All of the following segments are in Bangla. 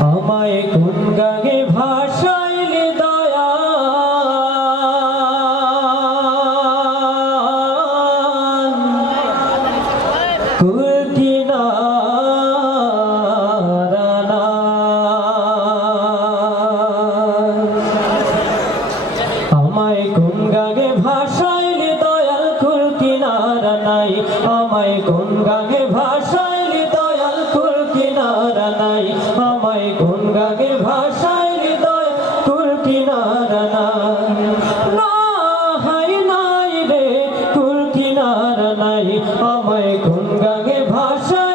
আমায় কোন গাগে ভাষাইলে দয়া? কুল কিনারা আমায় কোন গাগে ভাষাইলে দয়াল কুল কিনারা নাই আমায় কোন গাগে ভাষাইলে কিনারা নাই নাই রে কুল কিনারা নাই আমায় ঘুম গাঙে ভাষাইলে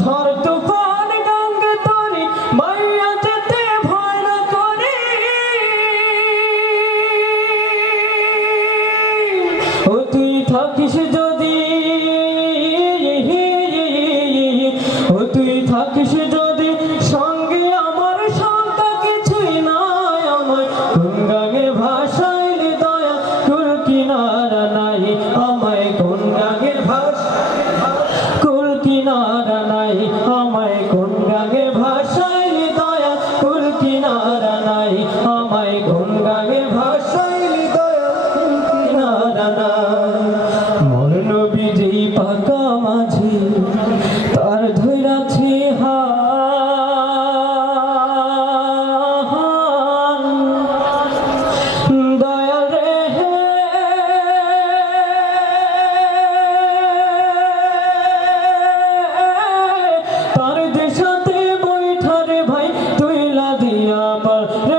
ঝড় তুফান গঙ্গে তরি না ও তুই থাকিস যদি সঙ্গে আমার সন্তা কিছুই নাই আমার গাগে ভাষাইলে দয়া কুল কিনারা নাই। the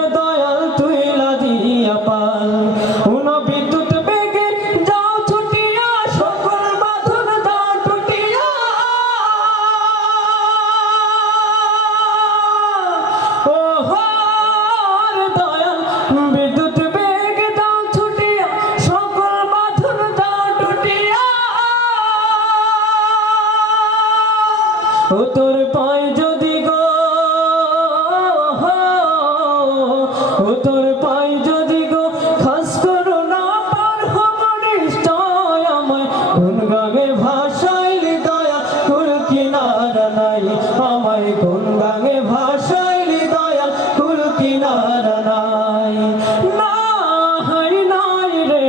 কিনারা নাই। আমায় গঙ্গাঙে ভাসাইলি দয়াল কুল কিনারা নাই। নাই নাই রে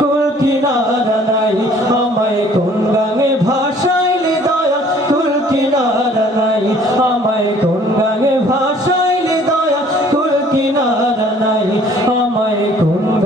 কুল কিনারা নাই। আমায় গঙ্গাঙে ভাসাইলি দয়াল কুল কিনারা নাই। আমায় গঙ্গাঙে ভাসাইলি দয়াল কুল কিনারা নাই। আমায় গঙ্গা